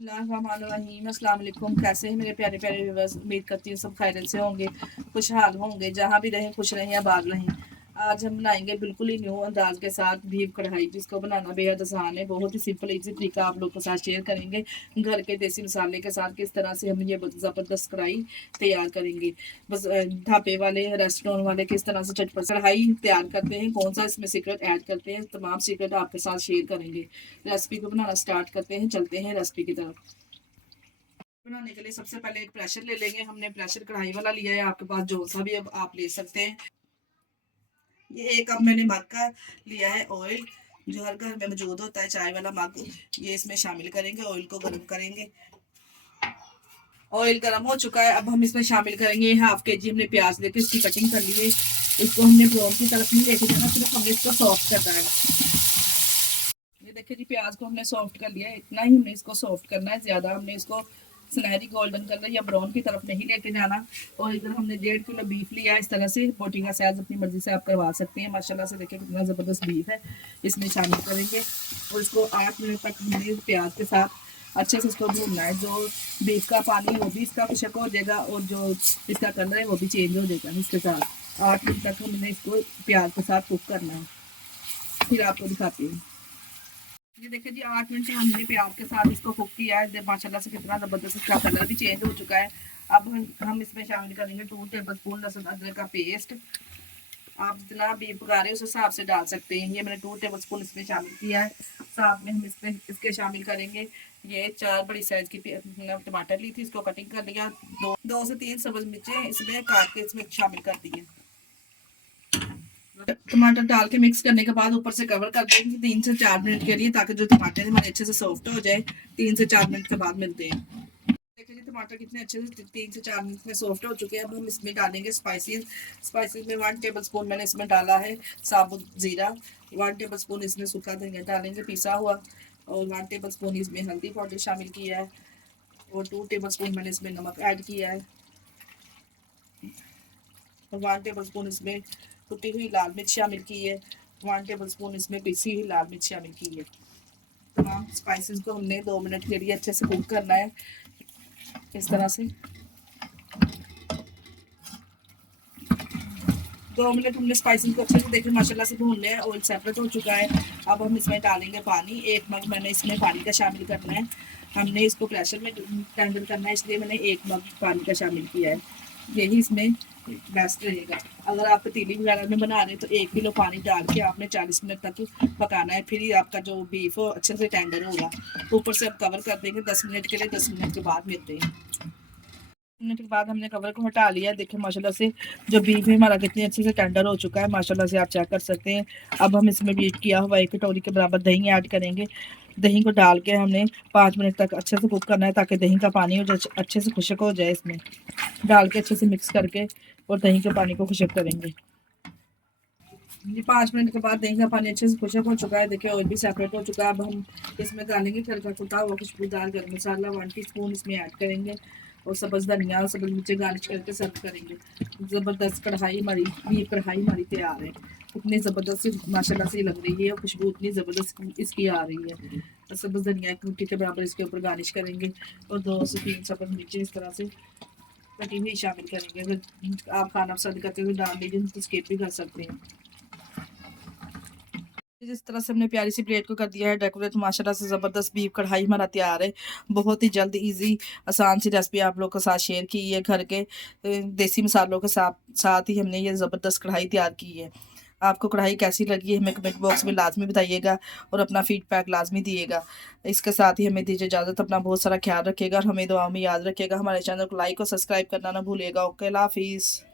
बिस्मिल्लाहिर्रहमानिर्रहीम। अस्सलाम वालेकुम। कैसे हैं मेरे प्यारे प्यारे व्यूअर्स? उम्मीद करती हूँ सब खैरियत से होंगे, खुशहाल होंगे, जहाँ भी रहें खुश रहें, आबाद रहें। आज हम बनाएंगे बिल्कुल ही न्यू अंदाज के साथ बीफ कढ़ाई, जिसको बनाना बेहद आसान है। बहुत ही सिंपल इजी तरीका आप लोग के साथ शेयर करेंगे। घर के देसी मसाले के साथ किस तरह से हम ये ज़बरदस्त कढ़ाई तैयार करेंगे। बस ढाबे वाले रेस्टोरेंट वाले किस तरह से चटपट कढ़ाई तैयार करते हैं, कौन सा इसमें सीक्रेट ऐड करते हैं, तमाम सीक्रेट आपके साथ शेयर करेंगे। रेसिपी को बनाना स्टार्ट करते हैं, चलते हैं रेसिपी की तरफ। बनाने के लिए सबसे पहले एक प्रेशर ले लेंगे। हमने प्रेशर कढ़ाई वाला लिया है, आपके पास जो सा भी अब आप ले सकते हैं। ये एक कप मैंने मग का लिया है ऑयल, जो हर घर में मौजूद होता है, चाय वाला मग। ये इसमें शामिल करेंगे, ऑयल को गर्म करेंगे। ऑयल गर्म हो चुका है, अब हम इसमें शामिल करेंगे 1/2 kg हमने प्याज लेके इसकी कटिंग कर ली है। इसको हमने ब्राउन की तरफ नहीं लेके जाना, सिर्फ हमने इसको सॉफ्ट करना है। ये देखिए जी, प्याज को हमने सॉफ्ट कर लिया है, इतना ही हमने इसको सॉफ्ट करना है, ज्यादा हमने इसको सुनहरी गोल्डन कलर या ब्राउन की तरफ नहीं लेके जाना। और इधर हमने 1.5 किलो बीफ लिया है। इस तरह से बोटी का साइज अपनी मर्जी से आप करवा सकते हैं। माशाल्लाह से देखिए कितना ज़बरदस्त बीफ है, इसमें शामिल करेंगे और इसको 8 मिनट तक हमने प्याज के साथ अच्छे से इसको भूनना है। जो बीफ का पानी है वो भी इसका खुशक हो जाएगा और जो इसका कलर है वो भी चेंज हो जाएगा। इसके साथ 8 मिनट तक हमने इसको प्याज के साथ कुक करना है। फिर आपको दिखाती हूँ। ये देखिए जी, 8 मिनट से हमने प्याज के साथ इसको कुक किया है। माशाल्लाह से कितना ज़बरदस्त इसका कलर भी चेंज हो चुका है। अब हम इसमें शामिल करेंगे 2 टेबलस्पून लहसुन अदरक का पेस्ट। आप जितना भी पका रहे हैं उस हिसाब से डाल सकते हैं। ये मैंने 2 टेबलस्पून इसमें शामिल किया है। साथ में हम इसमें इसके शामिल करेंगे ये 4 बड़ी साइज की टमाटर ली थी, इसको कटिंग कर लिया। 2 से 3 सब्ज मिर्चें इसमें काट के इसमें शामिल कर दी है। टमाटर डाल के मिक्स करने के बाद ऊपर से कवर कर देंगे 3 से 4 मिनट के लिए, ताकि जो टमाटर हमारे अच्छे से सॉफ्ट हो जाए। 3 से 4 मिनट के बाद मिलते हैं। देखिए टमाटर कितने अच्छे से 3 से 4 मिनट में सॉफ्ट हो चुके हैं। अब हम इसमें डालेंगे स्पाइसेस। स्पाइसेस में 1 टेबलस्पून मैंने इसमें डाला है साबुत जीरा। 1 टेबलस्पून इसमें सूखा धनिया डालेंगे पिसा हुआ, और 1 टेबलस्पून इसमें हल्दी पाउडर शामिल किया है, और 2 टेबलस्पून मैंने इसमें नमक ऐड किया है, और 1 टेबलस्पून इसमें कुटी हुई लाल मिर्च शामिल की है। 1 टेबलस्पून इसमें पिसी हुई लाल मिर्च शामिल की है। तमाम स्पाइसेस को हमने 2 मिनट के लिए अच्छे से कुक करना है, इस तरह से 2 मिनट हमने स्पाइसेस को अच्छे से देखिए माशाल्लाह से भून लिया है। ऑयल सेपरेट हो चुका है। अब हम इसमें डालेंगे पानी। 1 मग मैंने इसमें पानी का शामिल करना है। हमने इसको प्रेशर में टेंडर करना है, इसलिए मैंने 1 मग पानी का शामिल किया है। यही इसमें बेस्ट रहेगा। अगर आप पतीली वगैरह में बना रहे हैं तो 1 किलो पानी डाल के आपने 40 मिनट तक पकाना है, फिर ही आपका जो बीफ हो अच्छे से टेंडर होगा। ऊपर से आप कवर कर देंगे 10 मिनट के लिए। 10 मिनट के बाद मिलते हैं। मिनट के बाद हमने कवर को हटा लिया। देखिए माशाल्लाह से जो बीफ है हमारा कितनी अच्छे से टेंडर हो चुका है, माशाल्लाह से आप चेक कर सकते हैं। अब हम इसमें बीट किया हुआ 1 कटोरी के बराबर दही ऐड करेंगे। दही को डाल के हमने 5 मिनट तक अच्छे से कुक करना है, ताकि दही का पानी जो अच्छे से खुशक हो जाए। इसमें डाल के अच्छे से मिक्स करके और दही के पानी को खुशक करेंगे। ये 5 मिनट के बाद दही का पानी अच्छे से खुशक हो चुका है। देखिए ऑयल भी सेपरेट हो चुका है। अब हम इसमें डालेंगे हल्का कुटा हुआ खुशबूदार गरम मसाला 1 टीस्पून इसमें ऐड करेंगे, और सब्ज़ धनिया और सब्ज़ मिर्ची गार्निश करके सर्व करेंगे। ज़बरदस्त कढ़ाई हमारी, ये कढ़ाई हमारी तैयार है। इतनी ज़बरदस्त माशाल्लाह से लग रही है, और खुशबू इतनी ज़बरदस्त इसकी आ रही है। सब्ज़ धनिया एक मुट्ठी के बराबर इसके ऊपर गार्निश करेंगे, और 2 से 3 सब्ज़ मिर्ची इस तरह से कटी हुई शामिल करेंगे। अगर आप खाना पसंद करते हुए डाल लीजिए, तो स्किप भी कर सकते हैं। जिस तरह से हमने प्यारी सी प्लेट को कर दिया है डेकोरेट, माशाल्लाह से ज़बरदस्त बीफ कढ़ाई हमारा तैयार है। बहुत ही जल्द इजी आसान सी रेसिपी आप लोग के साथ शेयर की है। घर के देसी मसालों के साथ ही हमने ये ज़बरदस्त कढ़ाई तैयार की है। आपको कढ़ाई कैसी लगी है हमें कमेंट बॉक्स में लाजमी बताइएगा, और अपना फीडबैक लाजमी दिएगा। इसके साथ ही हमें दीजिए इजाज़त। अपना बहुत सारा ख्याल रखिएगा और हमें दुआ में याद रखिएगा। हमारे चैनल को लाइक और सब्सक्राइब करना ना भूलिएगा। ओके, अल्लाह हाफिज़।